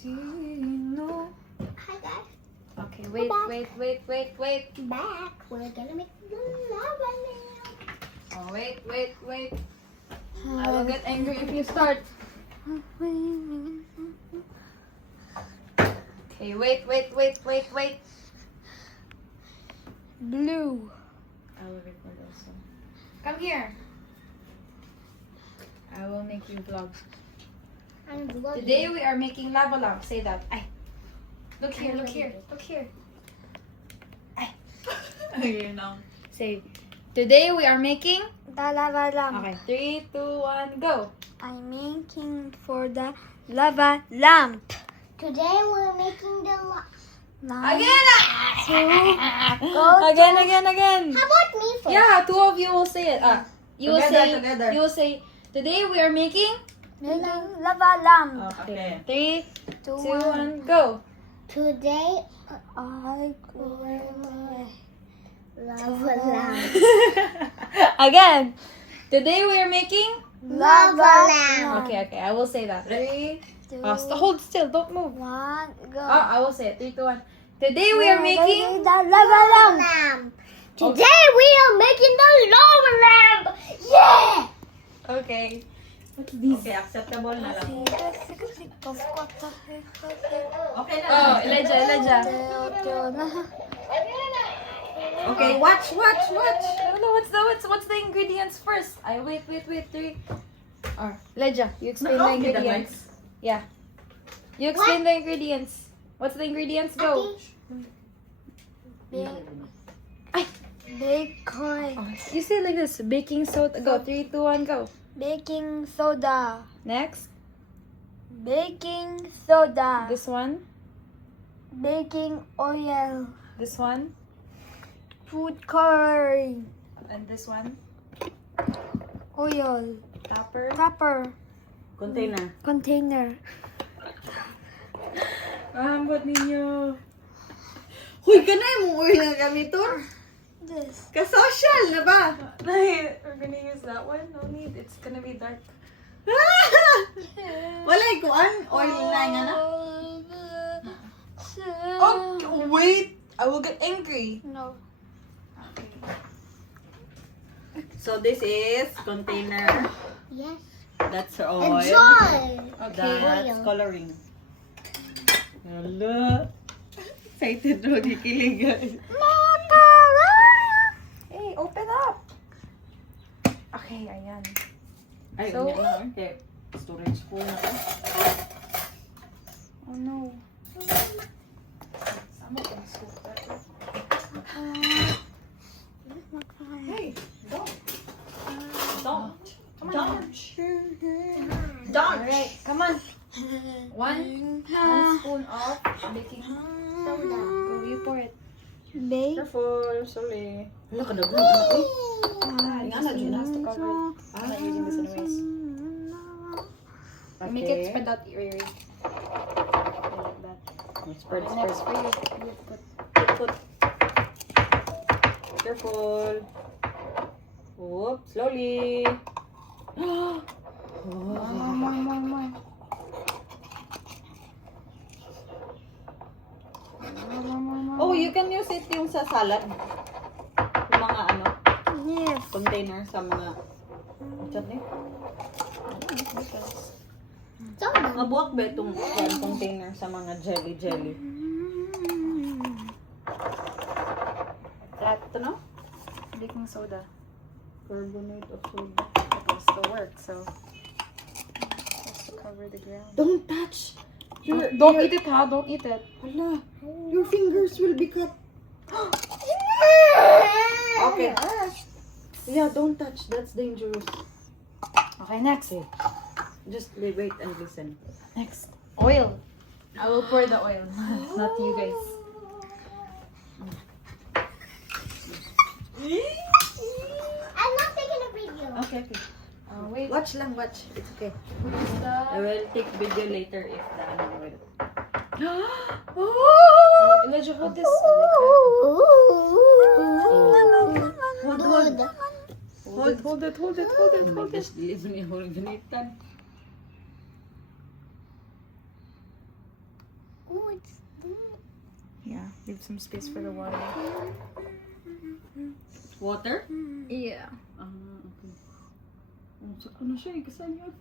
Sino? Hi guys. Okay, wait. Back. We're gonna make the lava now. Oh, wait. I will get angry if you start. Okay, wait. Blue. I will record also. Come here. I will make you vlog. I'm vlogging. Today we are making lava lamp. Say that. Ay. Look here. Ay. Ayun na. Say, today we are making. The lava lamp. Okay, 3, 2, 1, go. I'm making for the lava lamp. Today we're making the Again! Go Again. How about me first? Yeah, two of you will say it. You will Together. You will say, today we are making. making lava lamp. Okay. 3, 2, 2, 1, go. Today I we're lava lamp. Again. Today we are making. Lava lamp. Okay. I will say that. 3. 2, Hold still. Don't move. 1, go. I will say it. 3, 2, 1. Today we are making. the lava lamp. Lamp. Today we are making the lava lamp. Yeah. Okay. Okay, acceptable na lang. Okay na Oh, lang. Elijah. Okay, watch. I don't know what's the ingredients first. I wait. 3. Elijah, you explain the Okay, ingredients. Yeah. You explain the ingredients. What's the ingredients? Go. Bacon. You say like this. Baking soda. Go. 3, 2, 1, go. Baking soda. Next. Baking soda. This one. Baking oil. This one. Food coloring. And this one. Oil. Topper. Proper. Container. Container. Ambot ninyo. Huy, kanay mong oil nga gamiton. This. Ka-social na ba? We're gonna use that one. No need. It's gonna be dark. Walay kuan oil na nga na. Oh, wait. I will get angry. No. So this is container. Yes. That's oil. Enjoy. That's coloring. Hello. Excited ro gikilig guys. Hey, open up. Okay, ayan. Ay, So- unya na okay. Storage full na to. Oh no. Sama ko super. Hey, don't. Don't. Come on. Alright, come on. One spoon of baking soda. Go, you pour it. Bake. Careful, sorry. Wala ka dagang anak eh. Yung ano, June has to cover it. I'm not using this anyways. Make it spread out your like that. Spread, And next for you, you put. Careful. Whoop, slowly. More. Oh, you can use it yung sa salad. Yung mga ano, Yes. container sa mga chat eh. Mabuwak ba itong container sa mga jelly? Flat to no? Baking soda. Carbonate of soda. It was to work, so just to cover the ground. Don't touch! Don't eat it, ha? Don't eat it. Hala, your fingers will be cut. Okay. Yeah, don't touch. That's dangerous. Okay, next. Okay. Just wait and listen. Next. Oil. I will pour the oil. Not you guys. I'm not taking a video. Okay. Wait. Watch lang, watch. It's okay. The... I will take video later if the ano will. Elijah, hold this. Good. Hold it. Oh, just live ni Hulganitan. Oh, it's Yeah, leave some space for the water. Water? Yeah. Okay. Oh, saka na siya eh. Kasama niya.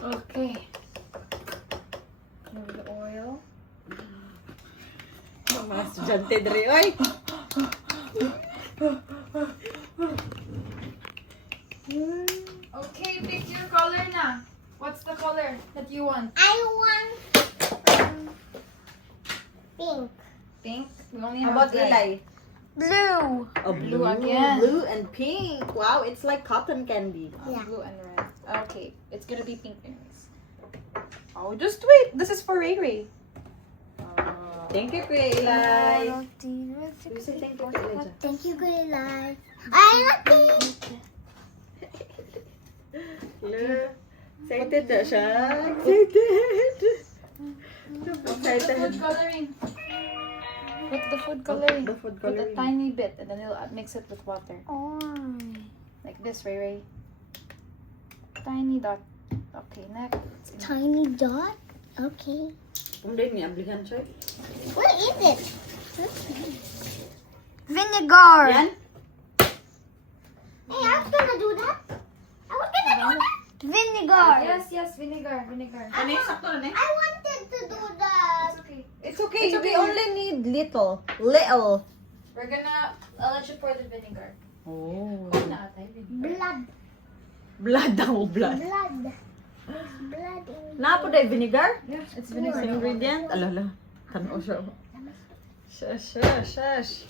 Okay. Move the oil. Mga estudyante dre. Oy! Okay, pick your color na. What's the color that you want? I want pink. Pink? We only How have about red. Eli? Blue. Oh, Blue again. Blue and pink. Wow, it's like cotton candy. Yeah. Blue and red. Okay, it's gonna be pink anyways. Oh, just wait. This is for Ray Ray. Thank you, Kuya Eli. You say thank you, Kuya Eli. Thank you, good life. I love pink. Excited na siya. Excited. Put the Excited. food coloring. Put the food coloring. The food Put a coloring. tiny bit and then you'll mix it with water. Oh. Like this, Ray Ray. Tiny dot. Okay, next. Tiny dot. Okay. Kung din niya, ablihan siya. What is it? Vinegar. Yan? Hey, I was gonna do that. I was gonna do that. Vinegar. Yes, vinegar, vinegar. Ano yung sakto na eh? I wanted to do that. Okay. It's okay. We only need little. Little. We're gonna, I'll let you pour the vinegar. Oh. Na atay, vinegar. Blood. Blood daw, blood. Blood. There's blood in Napo dahil vinegar? Yeah, it's Sa vinegar. ingredient? Alala. Tanaw siya. Shush.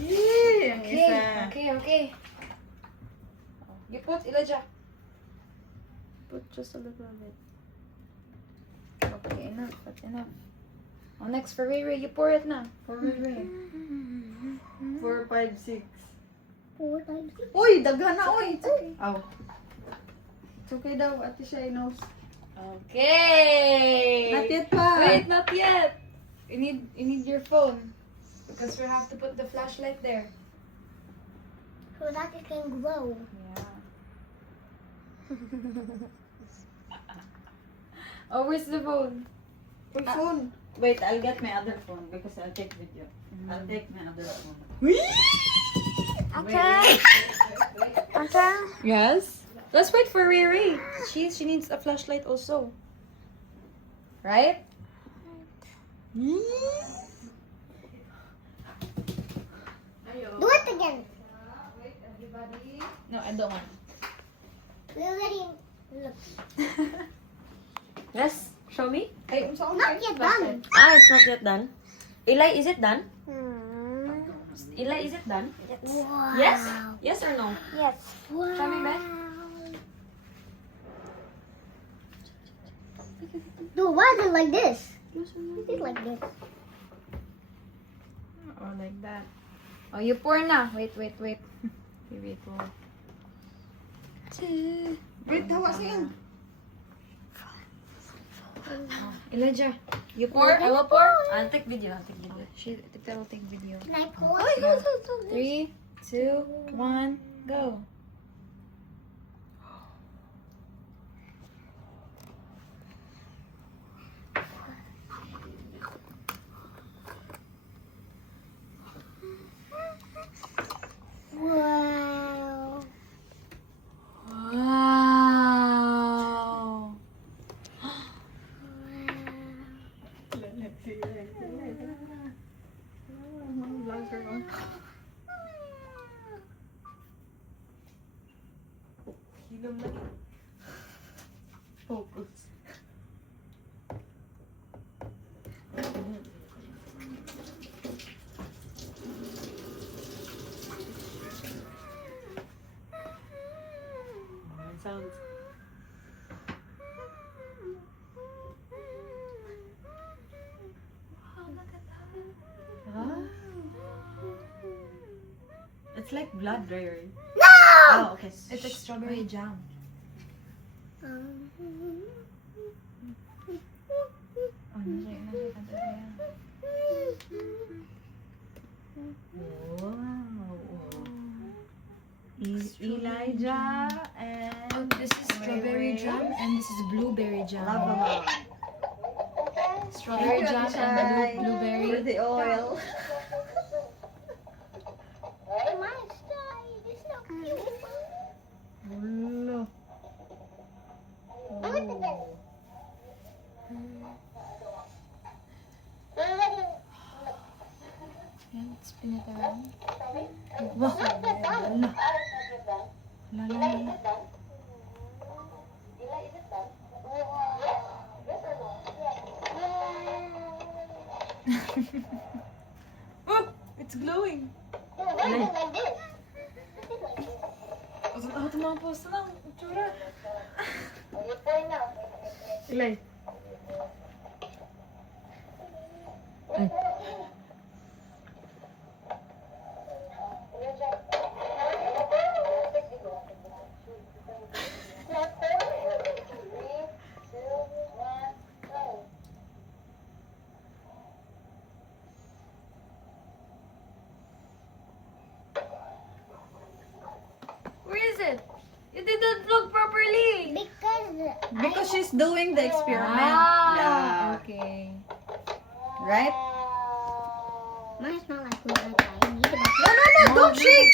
Yay! Ang isa. Okay. You put Elijah. Put just a little bit. Okay, enough. That's enough. Oh, next for Ray Ray. You pour it na. For Ray Ray. 4, 5, 6. 4 times 6. Uy! Daghan na, uy! It's okay. Aw. It's okay daw, Ate Shai knows. Okay. Not yet pa. Wait, not yet. You need your phone because we have to put the flashlight there. So that it can grow. Yeah. Oh, where's the phone? Uy, phone. Wait, I'll get my other phone because I'll take video. I'll take my other phone. Okay. Okay. Yes. Let's wait for Ray Ray. She needs a flashlight also. Right? Do it again. No, I don't want. We already look. Yes, show me. Ay, Not yet done. Ah, it's not yet done. Eli, is it done? Hmm. Eli, is it done? Wow. Yes? Yes or no? Yes. Wow. Show me, Beth. Dude, why is it like this? Is it like this? Oh, like that. Oh, you pour na. Wait. Maybe it will. Wait, tawa siya. Elijah, you pour. I will pour. I'll take video. She will take video. Can I pour? 3, 2, 1, go. Wow. Wow. Focus. Sounds. Huh? It's like blood, Ray. No! Oh, okay. It's like strawberry jam. Oh, Wow. Elijah and this is strawberry jam and this is blueberry jam. Lava Lamb. Strawberry jam and blueberry. For the oil. My style is so cute. Hello. Yan, spin it around. Wow. Hala. Hala. Oh, it's glowing. Ito mga post lang. Itsura. Ilay. Ay. Where is it? You didn't vlog properly. Because she's doing the experiment. Ah, Yeah. okay. Right? Mine's not like when I die. No, don't shake.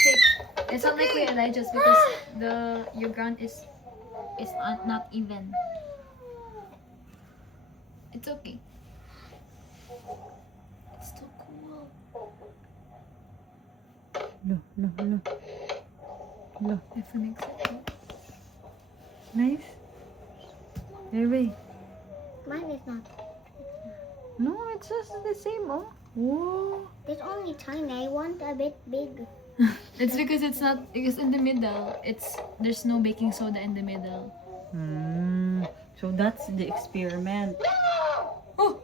It's not like Kuya Elijah's because your ground is not even. It's okay. It's too cool. No. If we mix it. Nice. Anyway. Mine is not. No, it's just the same, oh. Whoa. It's only tiny. I want a bit big. It's because because in the middle, there's no baking soda in the middle. So that's the experiment. Oh!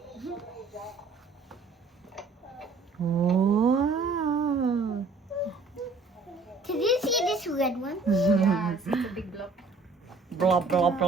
Wow. Did you see this red one? Yes, it's a big block. Blah, blah, blah.